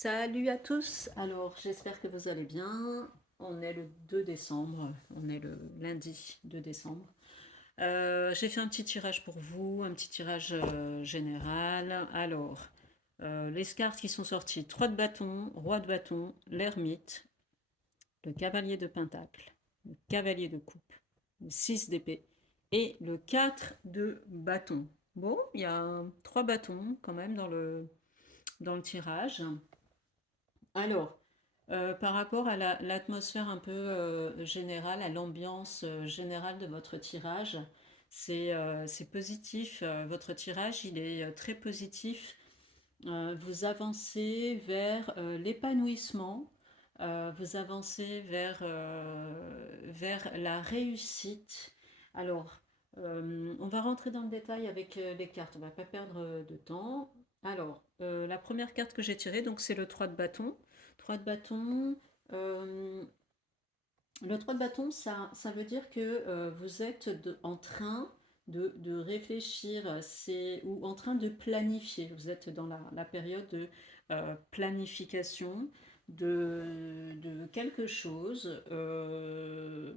Salut à tous, alors j'espère que vous allez bien. On est le 2 décembre, on est le lundi 2 décembre. J'ai fait un petit tirage pour vous, un petit tirage général. Alors, les cartes qui sont sorties, 3 de bâton, roi de bâton, l'ermite, le cavalier de pentacle, le cavalier de coupe, le 6 d'épée et le 4 de bâton. Bon, il y a 3 bâtons quand même dans le tirage. Alors, par rapport à l'atmosphère un peu générale, à l'ambiance générale de votre tirage, c'est positif. Votre tirage, il est très positif. Vous avancez vers l'épanouissement, vous avancez vers la réussite. Alors, on va rentrer dans le détail avec les cartes, on ne va pas perdre de temps. Alors, la première carte que j'ai tirée, donc c'est le 3 de bâton. 3 de bâton, euh, le 3 de bâton, ça veut dire que vous êtes en train de réfléchir ou en train de planifier. Vous êtes dans la période de planification de quelque chose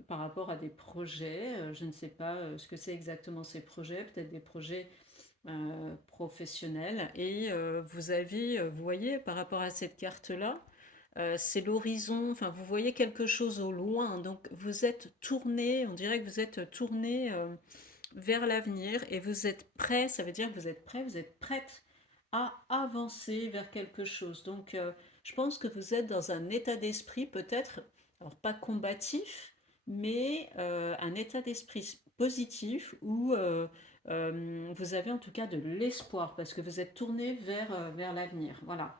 par rapport à des projets. Je ne sais pas ce que c'est exactement ces projets, peut-être des projets professionnels. Et vous voyez, par rapport à cette carte-là, c'est l'horizon, enfin vous voyez quelque chose au loin, donc vous êtes tourné, on dirait que vous êtes tourné vers l'avenir et vous êtes prêt, ça veut dire que vous êtes prêt, vous êtes prête à avancer vers quelque chose. Donc je pense que vous êtes dans un état d'esprit peut-être, alors pas combatif, mais un état d'esprit positif où vous avez en tout cas de l'espoir parce que vous êtes tourné vers l'avenir. Voilà.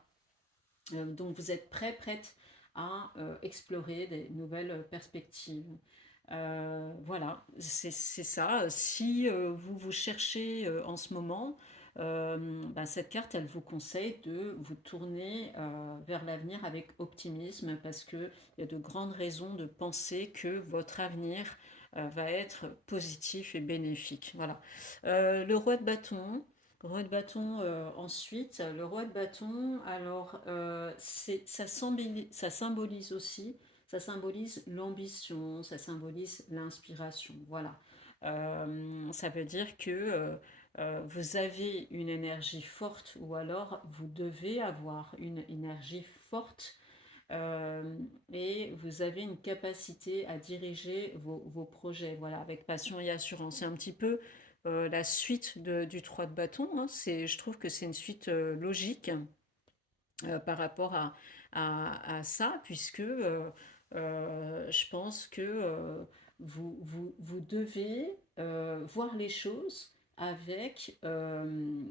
Donc vous êtes prêt, prête à explorer des nouvelles perspectives. Voilà, c'est ça. Si vous cherchez en ce moment, bah, cette carte, elle vous conseille de vous tourner vers l'avenir avec optimisme parce qu'il y a de grandes raisons de penser que votre avenir va être positif et bénéfique. Voilà. Le roi de bâton, ensuite, le roi de bâton, alors ça symbolise aussi, ça symbolise l'ambition, ça symbolise l'inspiration, voilà. Ça veut dire que vous avez une énergie forte ou alors vous devez avoir une énergie forte euh, et vous avez une capacité à diriger vos projets, voilà, avec passion et assurance. C'est un petit peu la suite du 3 de bâton, hein. Je trouve que c'est une suite logique par rapport à ça, puisque je pense que vous devez voir les choses avec de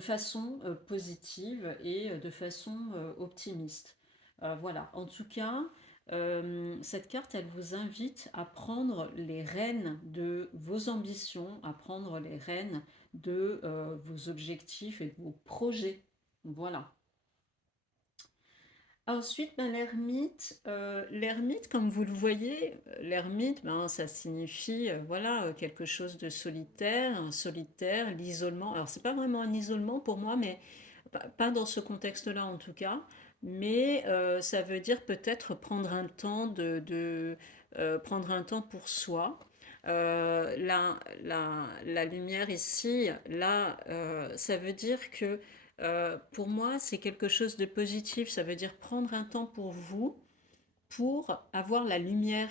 façon positive et de façon optimiste. Voilà. En tout cas, cette carte, elle vous invite à prendre les rênes de vos ambitions, à prendre les rênes de vos objectifs et de vos projets. Voilà. Ensuite, ben, l'ermite, comme vous le voyez, l'ermite, ben, ça signifie voilà, quelque chose de solitaire, un solitaire, l'isolement. Alors, c'est pas vraiment un isolement pour moi, mais pas dans ce contexte-là en tout cas. Mais ça veut dire peut-être prendre un temps prendre un temps pour soi. La lumière ici, là, ça veut dire que pour moi, c'est quelque chose de positif. Ça veut dire prendre un temps pour vous, pour avoir la lumière,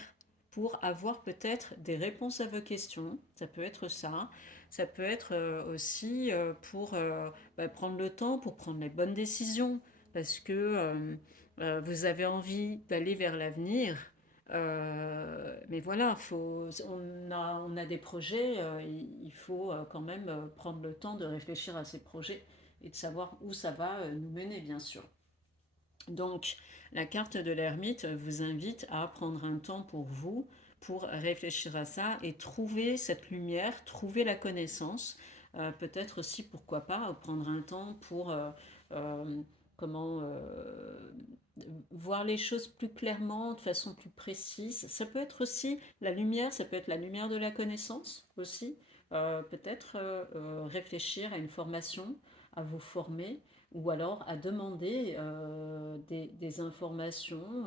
pour avoir peut-être des réponses à vos questions. Ça peut être ça. Ça peut être aussi pour prendre le temps, pour prendre les bonnes décisions, parce que vous avez envie d'aller vers l'avenir. Mais voilà, on a des projets, il faut quand même prendre le temps de réfléchir à ces projets et de savoir où ça va nous mener, bien sûr. Donc, la carte de l'ermite vous invite à prendre un temps pour vous, pour réfléchir à ça et trouver cette lumière, trouver la connaissance. Peut-être aussi, pourquoi pas, prendre un temps pour euh, comment voir les choses plus clairement, de façon plus précise. Ça peut être aussi la lumière, ça peut être la lumière de la connaissance aussi. Peut-être réfléchir à une formation, à vous former ou alors à demander des informations,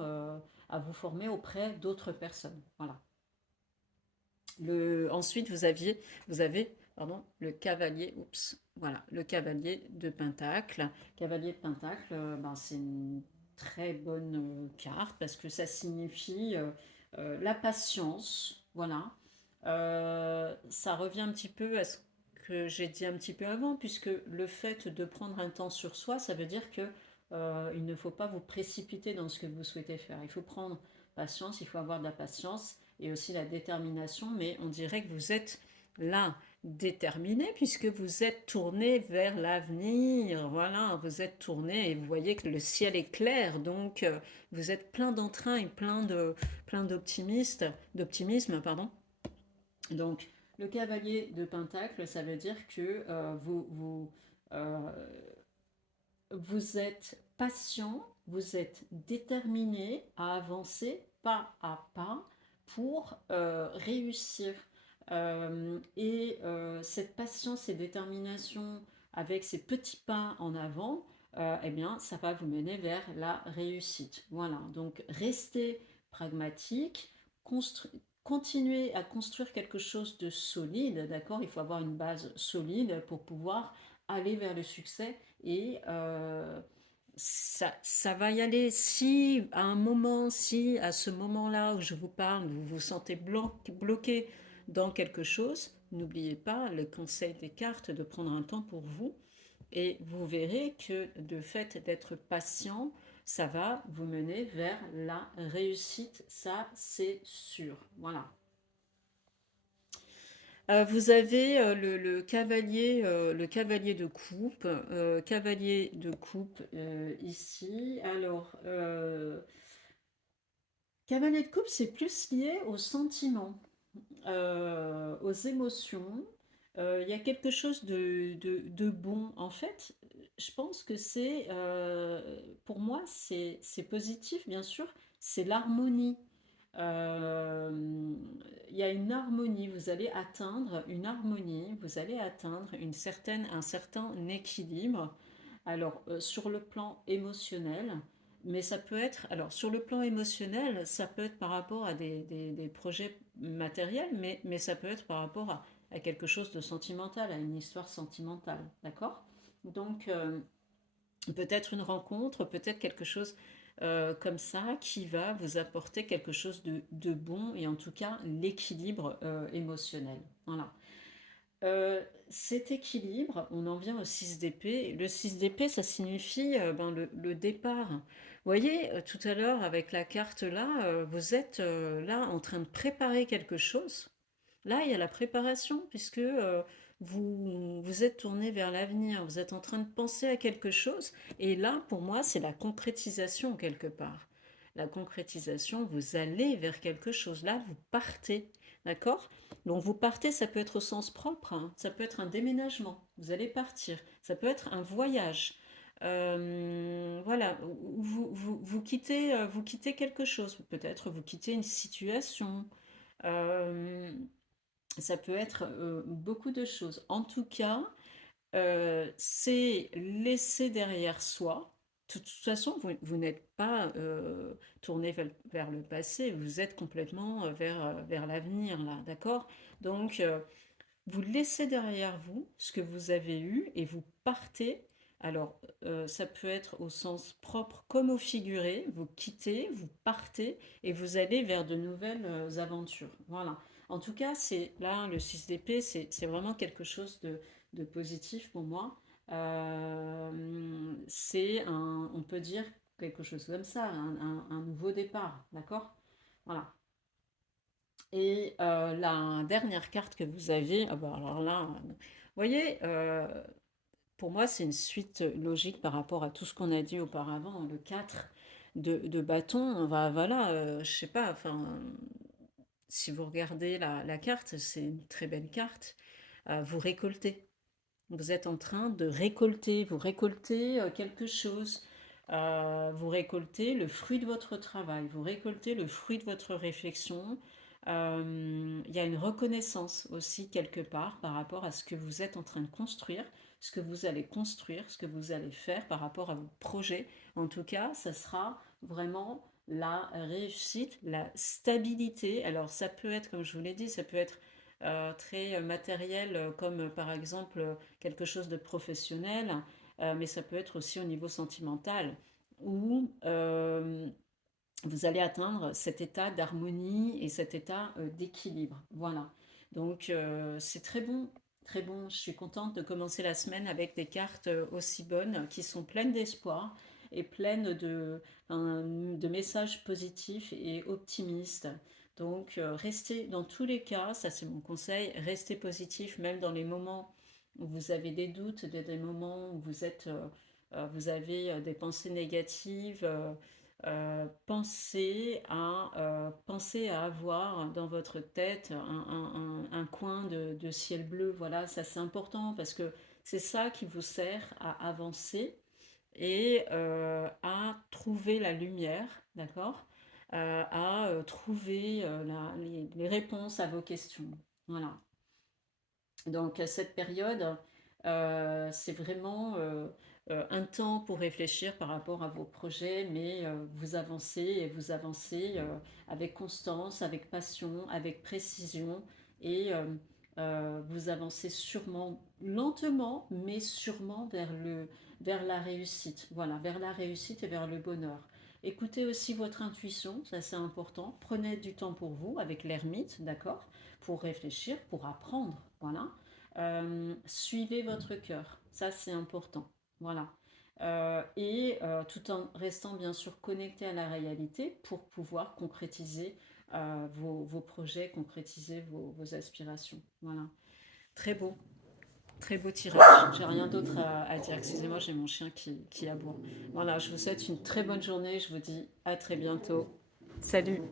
à vous former auprès d'autres personnes. Voilà. Ensuite, vous avez pardon, le cavalier, oups, voilà, le cavalier de Pentacle. Cavalier de Pentacle, ben, c'est une très bonne carte parce que ça signifie la patience. Voilà. Ça revient un petit peu à ce que j'ai dit un petit peu avant, puisque le fait de prendre un temps sur soi, ça veut dire que il ne faut pas vous précipiter dans ce que vous souhaitez faire. Il faut prendre patience, il faut avoir de la patience et aussi la détermination, mais on dirait que vous êtes là déterminé puisque vous êtes tourné vers l'avenir. Voilà, vous êtes tourné et vous voyez que le ciel est clair, donc vous êtes plein d'entrain et plein d'optimisme, pardon. Donc le cavalier de Pentacle, ça veut dire que euh, vous êtes patient, vous êtes déterminé à avancer pas à pas pour réussir. Cette patience et détermination avec ces petits pas en avant, eh bien, ça va vous mener vers la réussite. Voilà, donc restez pragmatique, continuez à construire quelque chose de solide, d'accord. Il faut avoir une base solide pour pouvoir aller vers le succès et ça va y aller. Si à un moment, si à ce moment-là où je vous parle, vous vous sentez bloqué dans quelque chose, n'oubliez pas le conseil des cartes de prendre un temps pour vous et vous verrez que de fait d'être patient, ça va vous mener vers la réussite, ça c'est sûr. Voilà. Vous avez le cavalier de coupe, ici. Alors, cavalier de coupe, c'est plus lié aux sentiments, aux émotions. Il y a quelque chose de bon. En fait, je pense que pour moi, c'est positif, bien sûr. C'est l'harmonie. Euh, il y a une harmonie, vous allez atteindre une harmonie, vous allez atteindre un certain équilibre. Alors, sur le plan émotionnel, mais ça peut être, alors sur le plan émotionnel, ça peut être par rapport à des projets matériels, mais ça peut être par rapport à quelque chose de sentimental, à une histoire sentimentale, d'accord? Donc, peut-être une rencontre, peut-être quelque chose comme ça qui va vous apporter quelque chose de bon et en tout cas l'équilibre émotionnel. Voilà. Cet équilibre, on en vient au 6 d'épée. Le 6 d'épée, ça signifie le départ. Vous voyez, tout à l'heure avec la carte là, vous êtes là en train de préparer quelque chose. Là, il y a la préparation puisque vous êtes tourné vers l'avenir, vous êtes en train de penser à quelque chose. Et là, pour moi, c'est la concrétisation quelque part. La concrétisation, vous allez vers quelque chose. Là, vous partez. D'accord? Donc vous partez, ça peut être au sens propre, hein. Ça peut être un déménagement, vous allez partir, ça peut être un voyage. Voilà, vous quittez quelque chose, peut-être vous quittez une situation. Euh, Ça peut être beaucoup de choses. En tout cas, c'est laisser derrière soi. De toute façon, vous n'êtes pas tourné vers le passé, vous êtes complètement vers l'avenir, là, d'accord? Donc, vous laissez derrière vous ce que vous avez eu et vous partez. Alors, ça peut être au sens propre comme au figuré. Vous quittez, vous partez et vous allez vers de nouvelles aventures. Voilà. En tout cas, c'est là, le 6 d'épée, c'est vraiment quelque chose de positif pour moi. On peut dire quelque chose comme ça, un nouveau départ, d'accord? Voilà. Et la dernière carte que vous avez, ah bah alors là, vous voyez, pour moi, c'est une suite logique par rapport à tout ce qu'on a dit auparavant. Le 4 de bâton, voilà, je sais pas, enfin, si vous regardez la carte, c'est une très belle carte. Vous récoltez. Vous êtes en train de récolter, vous récoltez quelque chose. Vous récoltez le fruit de votre travail, vous récoltez le fruit de votre réflexion. Il y a une reconnaissance aussi quelque part par rapport à ce que vous êtes en train de construire ce que vous allez construire, ce que vous allez faire par rapport à vos projets. En tout cas, ça sera vraiment la réussite, la stabilité. Alors ça peut être, comme je vous l'ai dit, ça peut être très matériel, comme par exemple quelque chose de professionnel, mais ça peut être aussi au niveau sentimental, où vous allez atteindre cet état d'harmonie et cet état d'équilibre. Voilà. Donc c'est très bon, très bon. Je suis contente de commencer la semaine avec des cartes aussi bonnes, qui sont pleines d'espoir et pleines de messages positifs et optimistes. Donc restez, dans tous les cas, ça c'est mon conseil, restez positif même dans les moments où vous avez des doutes, des moments où vous avez des pensées négatives. Pensez à avoir dans votre tête un coin de ciel bleu. Voilà, ça c'est important parce que c'est ça qui vous sert à avancer et à trouver la lumière, d'accord? À trouver les réponses à vos questions. Voilà. Donc cette période, c'est vraiment un temps pour réfléchir par rapport à vos projets, mais vous avancez et vous avancez avec constance, avec passion, avec précision, et vous avancez sûrement, lentement, mais sûrement vers la réussite. Voilà, vers la réussite et vers le bonheur. Écoutez aussi votre intuition, ça c'est important. Prenez du temps pour vous avec l'ermite, d'accord? Pour réfléchir, pour apprendre. Voilà. Suivez votre cœur, ça c'est important. Voilà. Tout en restant bien sûr connecté à la réalité pour pouvoir concrétiser vos projets, concrétiser vos aspirations. Voilà. Très beau, très beau tirage. J'ai rien d'autre à dire. Excusez-moi, j'ai mon chien qui aboie. Voilà, je vous souhaite une très bonne journée. Je vous dis à très bientôt. Salut!